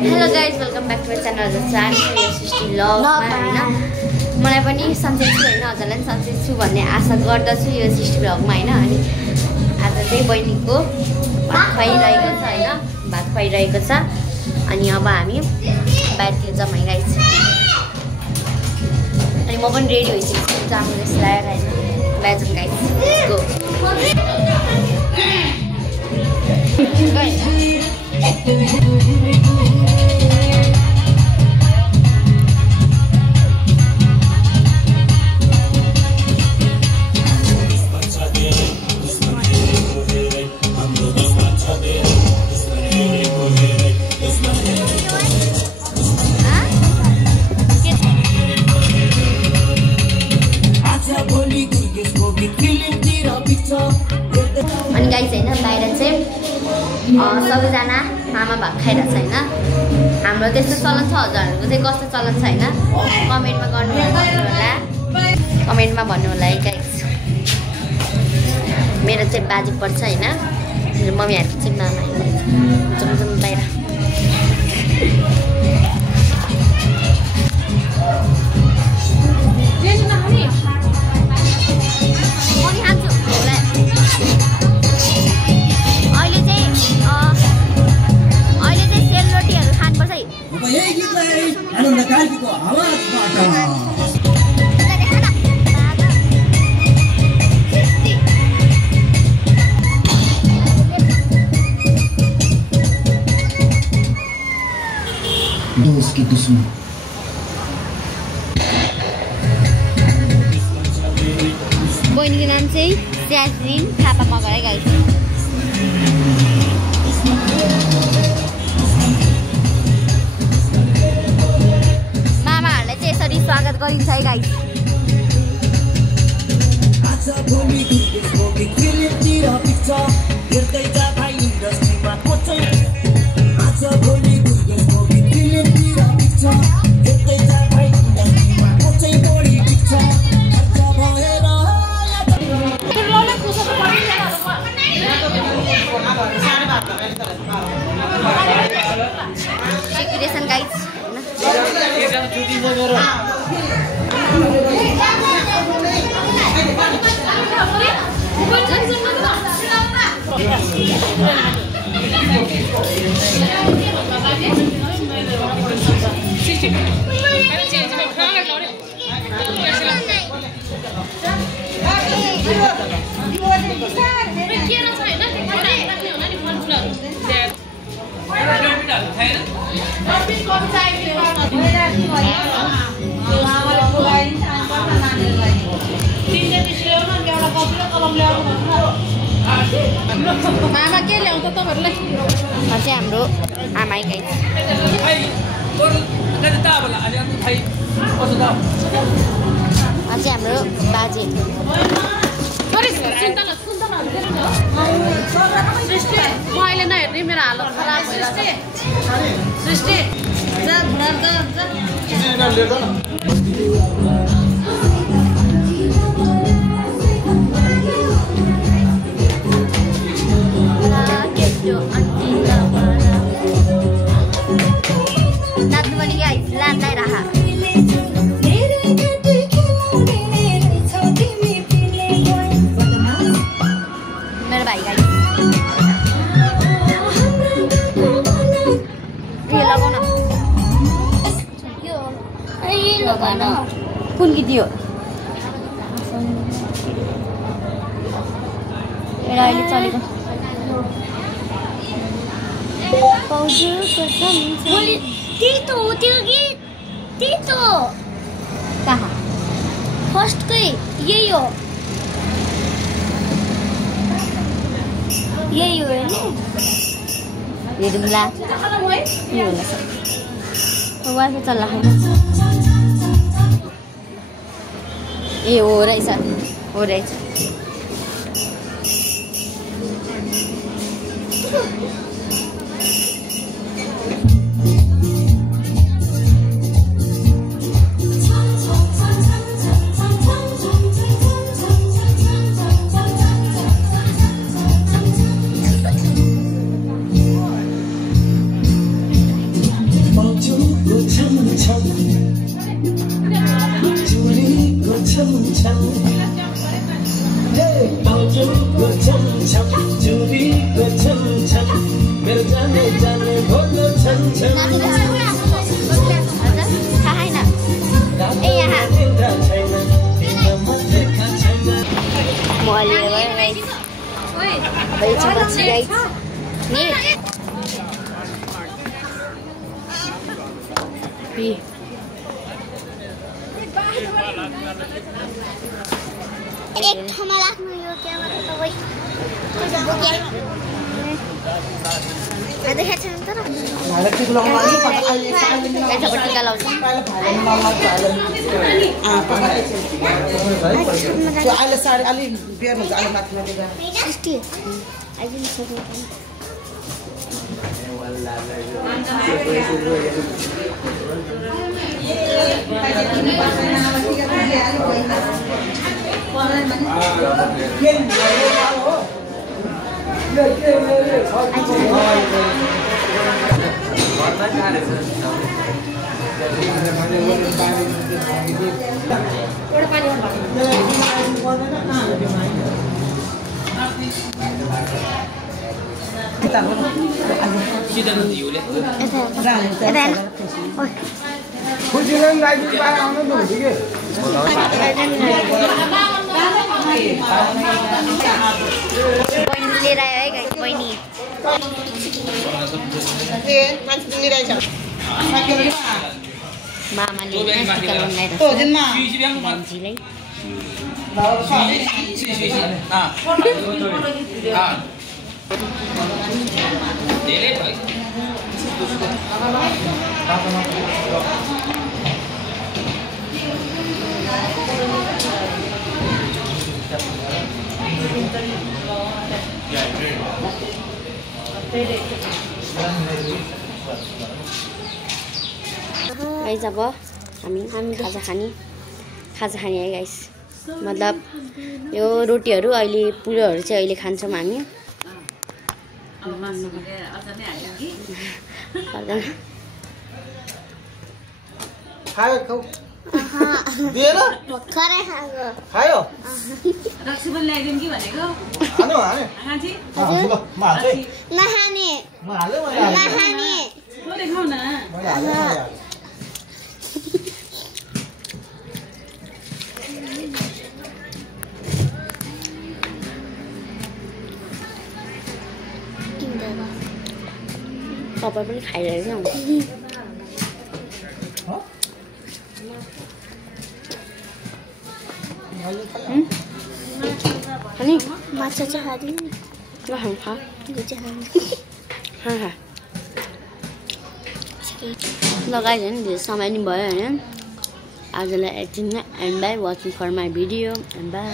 hello guys welcome back to my channel Srishti ब्लगमा होइन मलाई पनि सन्चै छु होइन हजुरलाई पनि सन्चै छु भन्ने आशा गर्दछु यो सृष्टि ब्लगमा होइन अनि आज चाहिँ बहिनीको भात खुवाइरहेको छ होइन भात खुवाइरहेको छ अनि अब हामी बाहिरतिर जमाइरहेको छ अनि म पनि रेडी भइसकेको छु जाम ड्रेस लगाएर होइन बाहिर गाइज गो अनि गाइस होइन बाहिर चाहिँ सबैजना मामा भात खाइरहेको छ होइन हाम्रो त्यस्तो चलन छ हजुरहरूको चाहिँ कस्तो चलन छ होइन कमेन्टमा भन्नु होला कमेन्टमा भन्नु होला है गाइस मेरो चाहिँ बाजी पर्छ होइन मेरो मम्मीहरूको चाहिँ मामा जाउँ बाहिर दोस्त की दुश्मन बहिनीको नाम चाहिँ स्याजरिन थापा मगर है गाइस मामाहरूलाई चाहिँ यसरी स्वागत गरिन्छ है गाइस डेकोरेसन गाइस मामा के ल्याउँछ तपाईहरुलाई चाहिँ हाम्रो आमा गाइस चाहिँ हाम्रो बाजे म अहिले नहेर्ने मेरो हालत खराब नाच्नु पनि गाइस लान्दै राखा मेरो भाइ गाइस लगाउन कुन गीत हो एउटा अहिले चलेको कहाँ फर्स्टकै यही हो होइन हेरौँला के होला वाइफाई चल्ला खाना ए हो रहेछ छम छम पाउजुङको छम छम चुरीको छम छम मेरो जाने जाने भोलो छम छम एक ठाउँमा राख्नु यो क्यामेरा तपाईँ बोके देखाएको छैन तर टिका लाउँछ अहिले साडी अलि बियर हुन्छ अलि माथि माथि सृष्टि आइदिनु सक्नु लिएर आयो है गाइस बहिनी मामाले टिका लगाउनु बन्जीलाई गाइस अब हामी खाजा खाने है गाइस मतलब यो रोटीहरू अहिले पुरोहरू चाहिँ अहिले खान्छौँ हामी खायो तपाईँ पनि खाइरहेको अनि माछा चाहिँ खाँदिनँ लगाइदियो नि धेरै समय नि भयो होइन आजलाई यति नै and bye watching for my video and by